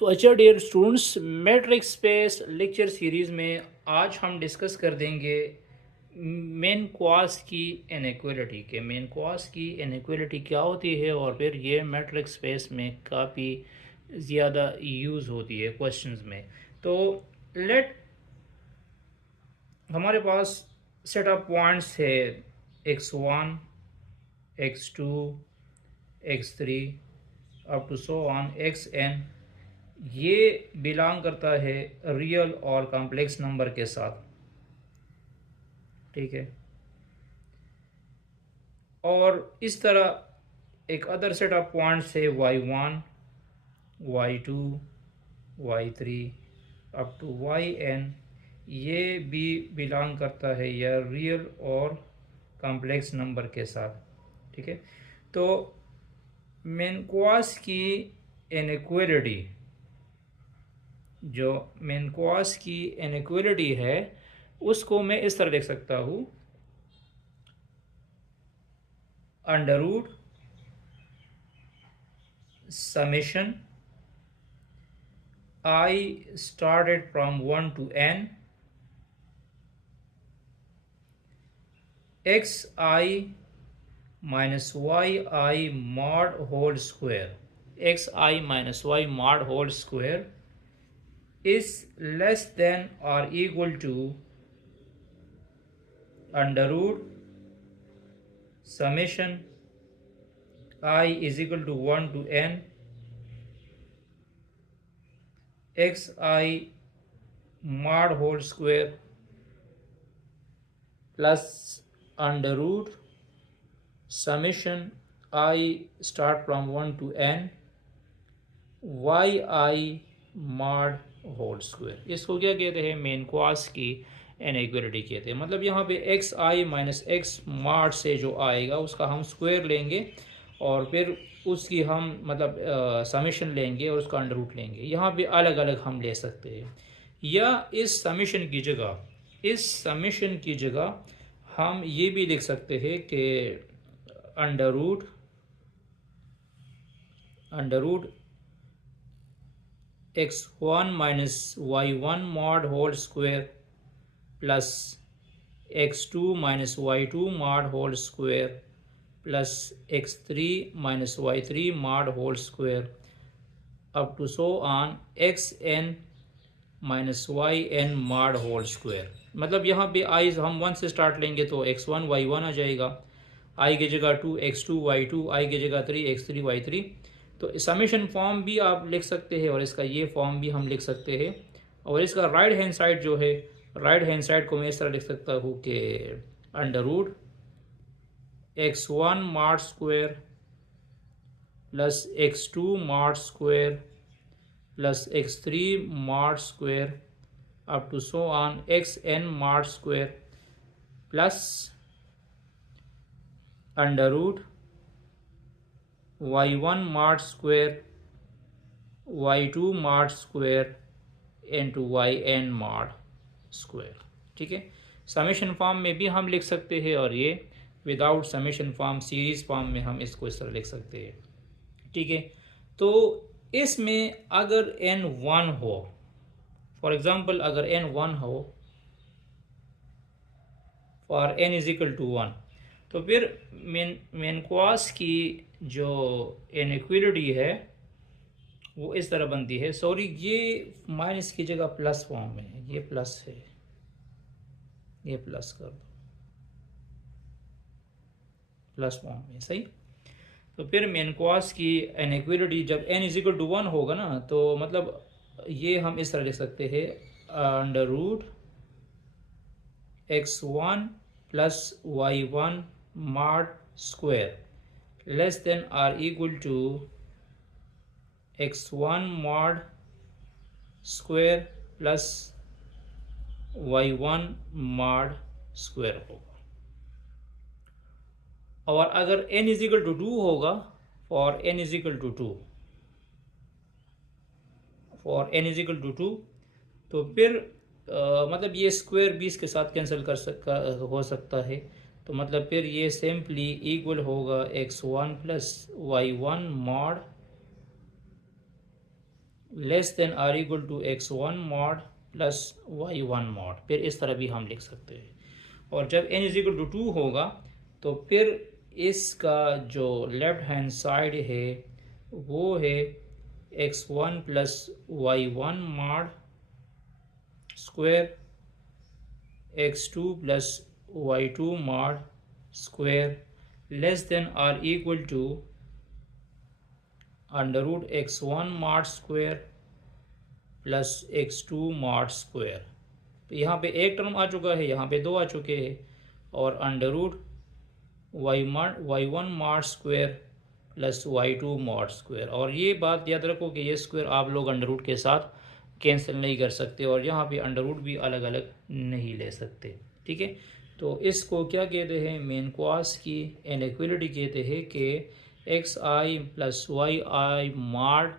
तो अच्छा dear students, metric space lecture series में आज हम डिस्कस कर देंगे मेन क्वास की इनइक्वालिटी क्या होती है और फिर ये मैट्रिक स्पेस में काफ़ी ज़्यादा यूज़ होती है क्वेश्चंस में। तो लेट हमारे पास सेट ऑफ पॉइंट्स है x1 x2 x3 up to so on xn। ये बिलोंग करता है रियल और कॉम्प्लेक्स नंबर के साथ, ठीक है। और इस तरह एक अदर सेट ऑफ पॉइंट्स है y1 y2 y3 up to yn। ये भी बिलोंग करता है या रियल और कॉम्प्लेक्स नंबर के साथ, ठीक है। तो मेनक्वास की इनइक्वालिटी है उसको मैं इस तरह लिख सकता हूँ, under root summation I started from 1 to n xi minus yi mod whole square, xi minus y mod whole square is less than or equal to under root summation I is equal to 1 to n xi mod whole square plus under root summation I start from 1 to n yi mod whole square. इसको क्या कहते हैं? Main cos की inequality कहते हैं। मतलब यहाँ पे एक्स आई माइनस एक्स मॉड से जो आएगा उसका हम स्क्वायर लेंगे और फिर उसकी हम मतलब समेशन लेंगे और उसका अंडर रूट लेंगे। यहाँ पे अलग अलग हम ले सकते हैं, या इस समेशन की जगह हम ये भी लिख सकते हैं कि under root x1 minus y1 mod whole square plus x2 minus y2 mod whole square plus x3 minus y3 mod whole square up to so on xn minus yn mod whole square. मतलब यहाँ पे आई हम 1 से start लेंगे तो x1 y1 आ जाएगा, आई की जगह 2 x2 y2, आई की जगह 3 x3 y3। तो समेशन फॉर्म भी आप लिख सकते हैं और इसका ये फॉर्म भी हम लिख सकते हैं। और इसका राइट हैंड साइड को मैं इस तरह लिख सकता हूँ कि under root x1 mod square plus x2 mod square plus x3 mod square up to so on xn mod square plus under root y1 mod square y2 mod square into yn mod square, ठीक है। Summation form में भी हम लिख सकते हैं और ये without summation form series form में हम इसको इस तरह लिख सकते हैं, ठीक है। तो इसमें अगर n 1 हो, फॉर एग्जांपल अगर n 1 हो, for n is equal to 1, तो फिर मेनक्वास की जो इनइक्वालिटी है वो इस तरह बनती है। सॉरी, ये माइनस की जगह प्लस फॉर्म में है, ये प्लस है, ये प्लस कर दो, प्लस फॉर्म में, सही। तो फिर मेनक्वास की इनइक्वालिटी जब n इज इक्वल टू 1 होगा ना, तो मतलब ये हम इस तरह लिख सकते हैं, under root x1 plus y1 mod square less than or equal to x1 mod square plus y1 mod square होगा। और अगर n इज इक्वल टू 2 होगा, for n is equal to 2, तो फिर मतलब ये स्क्वायर भी इसके साथ कैंसिल हो सकता है। तो मतलब फिर ये सिंपली इक्वल होगा x1 plus y1 mod less than or equal to x1 mod plus y1 mod, फिर इस तरह भी हम लिख सकते हैं। और जब n इज इक्वल टू 2 होगा तो फिर इसका जो लेफ्ट हैंड साइड है वो है x1 plus y1 mod square x2 plus y2 mod square less than or equal to under root x1 mod square plus x2 mod square. तो यहाँ पे एक टर्म आ चुका है, यहाँ पे दो आ चुके हैं, और under root y1 mod square plus y2 mod square. और ये बात याद रखो कि ये स्क्वायर आप लोग अंडर रूट के साथ कैंसिल नहीं कर सकते, और यहाँ पे अंडर रूट भी अलग अलग नहीं ले सकते। ठीक है, तो इसको क्या कहते हैं, मेन क्वास की इनइक्वालिटी कहते हैं कि एक्स आई प्लस वाई आई मॉड,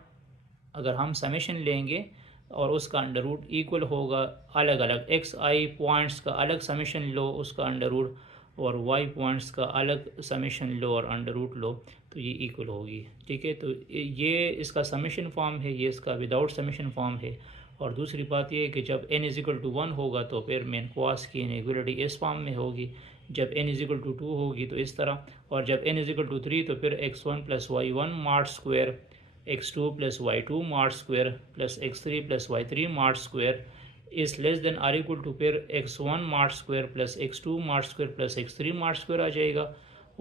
अगर हम समेशन लेंगे और उसका अंडर रूट इक्वल होगा अलग अलग, एक्स आई पॉइंट्स का अलग समेशन लो उसका अंडर रूट, और वाई पॉइंट्स का अलग समेशन लो और अंडर रूट लो, तो ये इक्वल होगी। ठीक है, तो ये इसका समेशन फॉर्म है, ये इसका विदाउट समेशन फॉर्म है। और दूसरी बात ये है कि जब n इज इक्वल टू 1 होगा तो फिर मेन क्वास की इनइक्वालिटी इस फॉर्म में होगी, जब n इज इक्वल टू 2 होगी तो इस तरह, और जब n इज इक्वल टू 3 तो फिर x1 plus y1 mod square, x2 plus y2 mod square plus x3 plus y3 mod square is less than or equal to फिर x1 mod square plus x2 mod square plus x3 mod square आ जाएगा,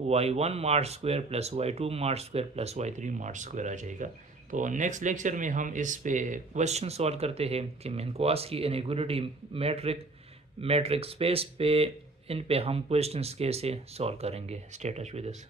y1 mod square plus y2 mod square plus y3 mod square आ जाएगा। तो next lecture में हम इस पे क्वेश्चन सॉल्व करते हैं कि मेन क्वास की इनइक्वालिटी मैट्रिक्स स्पेस पे, इन पे हम क्वेश्चंस कैसे सॉल्व करेंगे। Stay touch with us.